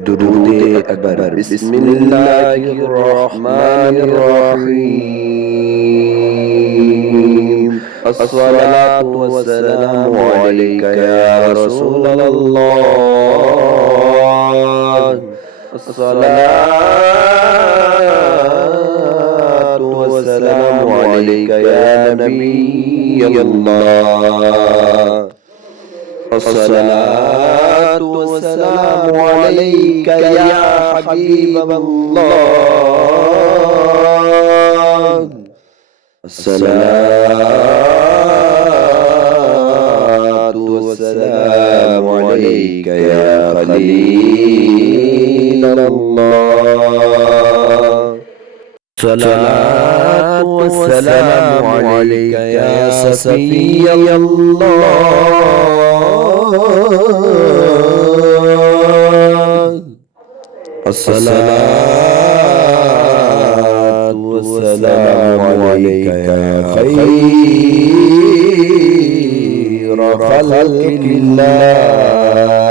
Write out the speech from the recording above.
दुरूद अकबर बिस्मिल्लाहिर्रहमानिर्रहीम। अस्सलातु वस्सलामु अलैका या रसूलल्लाह। अस्सलातु वस्सलामु अलैका या नबियल्लाह। अस्सलातु वस्सलामु अलैका या हबीबल्लाह। अस्सलातु वस्सलामु अलैका या खलीलल्लाह। अस्सलातु वस्सलामु अलैका या सफियल्लाह। अस्सलातु वस्सलामु अलैका या खैर खल्क़िल्लाह।